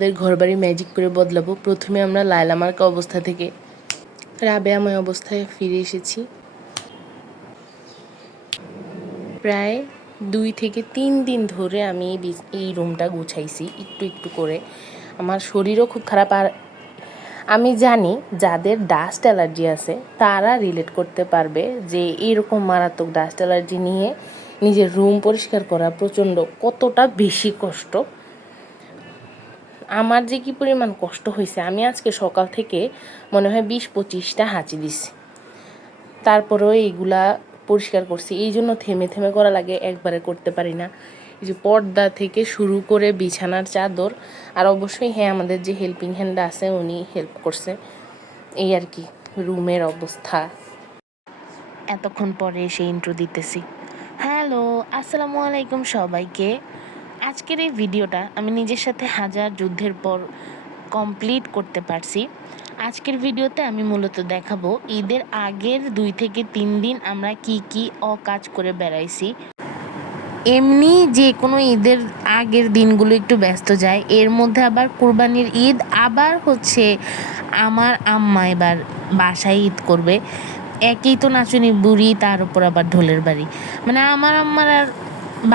আমাদের ঘরবাড়ি ম্যাজিক করে বদলাবো। প্রথমে আমরা লায়লা মার্কা অবস্থা থেকে রাবেয়াময় অবস্থায় ফিরে এসেছি। প্রায় 2 থেকে 3 দিন ধরে আমি এই রুমটা গুছাইছি একটু একটু করে। আমার শরীরও খুব খারাপ, আর আমি জানি যাদের ডাস্ট অ্যালার্জি আছে তারা রিলেট করতে পারবে যে এরকম মারাত্মক ডাস্ট অ্যালার্জি নিয়ে নিজের রুম পরিষ্কার করা প্রচণ্ড কতটা বেশি কষ্ট। আমার যে কি পরিমাণ কষ্ট হয়েছে, আমি আজকে সকাল থেকে মনে হয় 20-25টা হাঁচি দিছি, তারপরেও এইগুলা পরিষ্কার করছি। এই জন্য থেমে থেমে করা লাগে, একবারে করতে পারি না। এই যে পর্দা থেকে শুরু করে বিছানার চাদর, আর অবশ্যই হ্যাঁ আমাদের যে হেল্পিং হ্যান্ড আছে উনি হেল্প করছে। এই আর কি রুমের অবস্থা। এতক্ষণ পরে এসে ইন্ট্রো দিতেছি। হ্যালো, আসসালামু আলাইকুম সবাইকে। আজকের এই ভিডিওটা আমি নিজের সাথে হাজার যুদ্ধের পর কমপ্লিট করতে পারছি। আজকের ভিডিওতে আমি মূলত দেখাবো ঈদের আগের 2 থেকে 3 দিন আমরা কি অকাজ করে বেড়াইছি। এমনি যে কোনো ঈদের আগের দিনগুলো একটু ব্যস্ত যায়, এর মধ্যে আবার কুরবানির ঈদ, আবার হচ্ছে আমার আম্মা এবার বাসায় ঈদ করবে। একেই তো নাচুনি বুড়ি, তার উপর আবার ঢোলের বাড়ি। মানে আমার আম্মার আর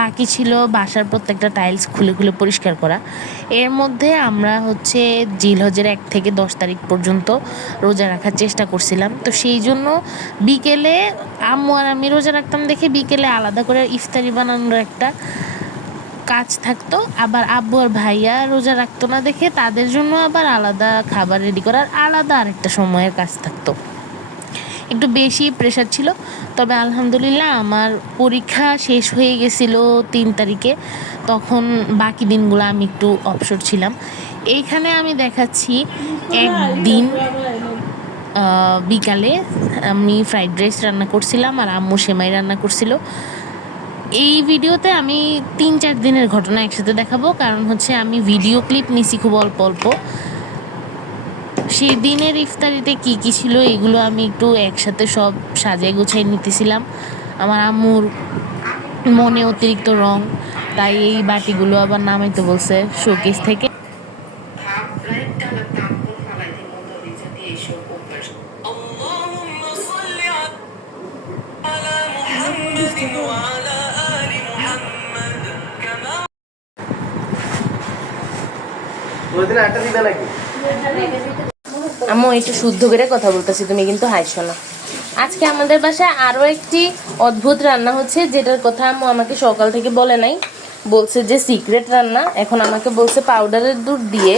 বাকি ছিল বাসার প্রত্যেকটা টাইলস খুলে খুলে পরিষ্কার করা। এর মধ্যে আমরা হচ্ছে জিলহজের 1 থেকে 10 তারিখ পর্যন্ত রোজা রাখার চেষ্টা করছিলাম। তো সেই জন্য বিকেলে আম্মু আর আমি রোজা রাখতাম দেখে বিকেলে আলাদা করে ইফতারি বানানোর একটা কাজ থাকতো। আবার আব্বু আর ভাইয়া রোজা রাখতো না দেখে তাদের জন্য আবার আলাদা খাবার রেডি করার আলাদা আরেকটা সময়ের কাজ থাকতো। একটু বেশি প্রেশার ছিল। তবে আলহামদুলিল্লাহ আমার পরীক্ষা শেষ হয়ে গেছিলো 3 তারিখে, তখন বাকি দিনগুলো আমি একটু অবসর ছিলাম। এইখানে আমি দেখাচ্ছি একদিন বিকালে আমি ফ্রাইড রাইস রান্না করছিলাম আর আম্মু সেমাই রান্না করছিল। এই ভিডিওতে আমি 3-4 দিনের ঘটনা একসাথে দেখাবো, কারণ হচ্ছে আমি ভিডিও ক্লিপ নিছি খুব অল্প অল্প। সেই দিনের ইফতারিতে কি ছিল এগুলো আমি একটু একসাথে সব সাজিয়ে গুছিয়ে নিতেছিলাম। আমার আম্মুর মনে অতিরিক্ত রং, তাই এই বাটিগুলো আবার নামাইতে বলছে শোকেস থেকে। আম্মু একটু শুদ্ধ করে কথা বলতেছি, তুমি কিন্তু হাসছো না। আজকে আমাদের বাসায় আরও একটি অদ্ভুত রান্না হচ্ছে, যেটার কথা আম্মু আমাকে সকাল থেকে বলে নাই, বলছে যে সিক্রেট রান্না। এখন আমাকে বলছে পাউডারের দুধ দিয়ে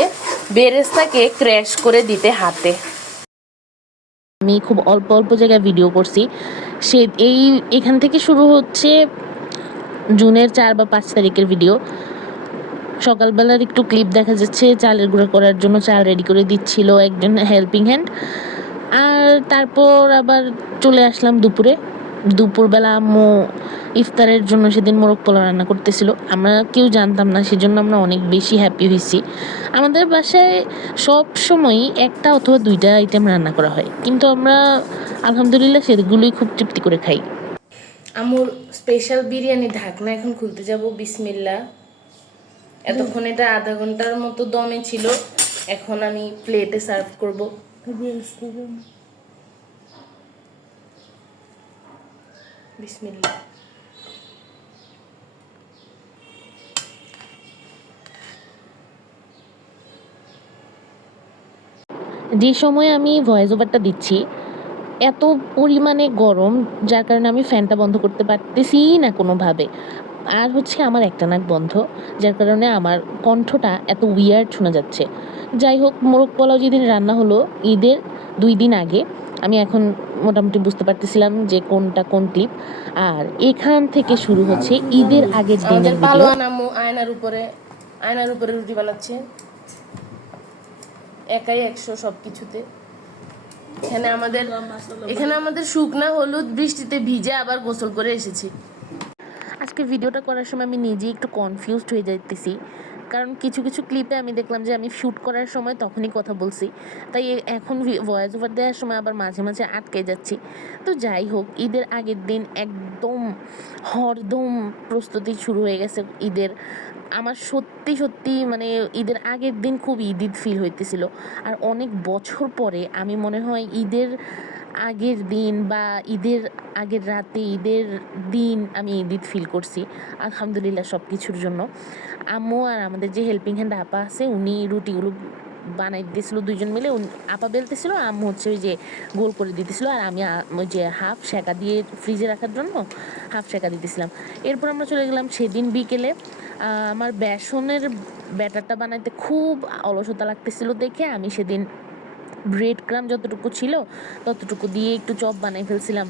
বেরেস্তাকে ক্র্যাশ করে দিতে হাতে। আমি খুব অল্প অল্প জায়গায় ভিডিও করছি। এখান থেকে শুরু হচ্ছে জুনের 4 বা 5 তারিখের ভিডিও। সকালবেলার একটু ক্লিপ দেখা যাচ্ছে, চালের গুঁড়া করার জন্য চাল রেডি করে দিচ্ছিল একজন হেল্পিং হ্যান্ড। আর তারপর আবার চলে আসলাম দুপুরবেলা আম্মু ইফতারের জন্য সেদিন মোরগ পোলাও রান্না করতেছিল। আমরা কেউ জানতাম না, সেজন্য আমরা অনেক বেশি হ্যাপি হয়েছি। আমাদের বাসায় সব সময়ই 1টা অথবা 2টা আইটেম রান্না করা হয়, কিন্তু আমরা আলহামদুলিল্লাহ সেগুলোই খুব তৃপ্তি করে খাই। আম্মুর স্পেশাল বিরিয়ানি ঢাকনা এখন খুলতে যাব। বিসমিল্লাহ। এতক্ষণ এটা আধা ঘন্টার মতো দমে ছিল, এখন আমি প্লেটে সার্ভ করব। বিসমিল্লাহ। যে সময় আমি ভয়েস ওভারটা দিচ্ছি এত পরিমাণে গরম, যার কারণে আমি ফ্যানটা বন্ধ করতে পারতেছি না কোনোভাবে। আর হচ্ছে আমার একটা নাক বন্ধ, যার কারণে আমার কণ্ঠটা এত উইয়ার্ড শোনা যাচ্ছে। যাই হোক, মোরগ পোলাও যেদিন রান্না হলো ঈদের 2 দিন আগে, আমি এখন মোটামুটি বুঝতে পারতেছিলাম যে কোনটা কোন ক্লিপ। আর এখান থেকে শুরু হচ্ছে ঈদের আগের দিনের ভিডিও। আম্মু আয়নার উপরে রুটি বানাচ্ছে, একাই 100 সব কিছুতে। এখানে আমাদের শুকনা হলুদ বৃষ্টিতে ভিজে আবার গোসল করে এসেছি। আজকে ভিডিওটা করার সময় আমি নিজেই একটু কনফিউজড হয়ে যাইতেছি, কারণ কিছু কিছু ক্লিপে আমি দেখলাম যে আমি শ্যুট করার সময় তখনই কথা বলছি, তাই এখন ভয়েস ওভার দেওয়ার সময় আবার মাঝে মাঝে আটকে যাচ্ছি। তো যাই হোক, ঈদের আগের দিন একদম হরদম প্রস্তুতি শুরু হয়ে গেছে ঈদের। আমার সত্যি সত্যি মানে ঈদের আগের দিন খুব ঈদ ঈদ ফিল হইতেছিল। আর অনেক বছর পরে আমি মনে হয় ঈদের আগের দিন বা ঈদের আগের রাতে ঈদের দিন আমি ঈদ ঈদ ফিল করছি। আলহামদুলিল্লাহ সব কিছুর জন্য। আম্মু আর আমাদের যে হেল্পিং হ্যান্ড আপা আছে উনি রুটিগুলো বানাই দিতেছিল দুইজন মিলে। আপা বেলতেছিল, আম্মু হচ্ছে ওই যে গোল করে দিতেছিল, আর আমি ওই যে হাফ সেকা দিয়ে ফ্রিজে রাখার জন্য হাফ সেকা দিতেছিলাম। এরপর আমরা চলে গেলাম সেদিন বিকেলে। আমার বেসনের ব্যাটারটা বানাইতে খুব অলসতা লাগতেছিল দেখে আমি সেদিন ব্রেড ক্রাম যতটুকু ছিল ততটুকু দিয়ে একটু চপ বানাই ফেলছিলাম।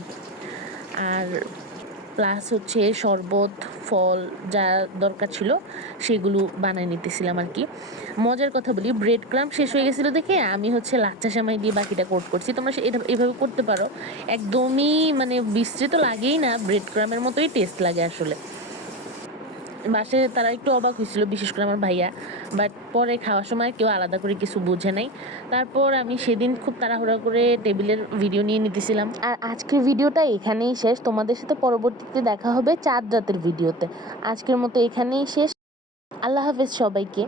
আর প্লাস হচ্ছে শরবত, ফল যা দরকার ছিল সেগুলো বানিয়ে নিতেছিলাম আর কি। মজার কথা বলি, ব্রেড ক্রাম শেষ হয়ে গেছিলো দেখে আমি হচ্ছে লাচ্চা সেমাই দিয়ে বাকিটা কোট করছি। তোমরা এটা এভাবে করতে পারো, একদমই মানে বিশ্রী তো লাগেই না, ব্রেড ক্রামের মতোই টেস্ট লাগে আসলে। বাসায় তারা একটু অবাক হয়েছিল, বিশেষ করে আমার ভাইয়া, বাট পরে খাওয়ার সময় কেউ আলাদা করে কিছু বুঝে নাই। তারপর আমি সেদিন খুব তাড়াহুড়া করে টেবিলের ভিডিও নিয়ে নিতেছিলাম। আর আজকের ভিডিওটা এখানেই শেষ, তোমাদের সাথে পরবর্তীতে দেখা হবে চাঁদ রাতের ভিডিওতে। আজকের মতো এখানেই শেষ। আল্লাহ হাফেজ সবাইকে।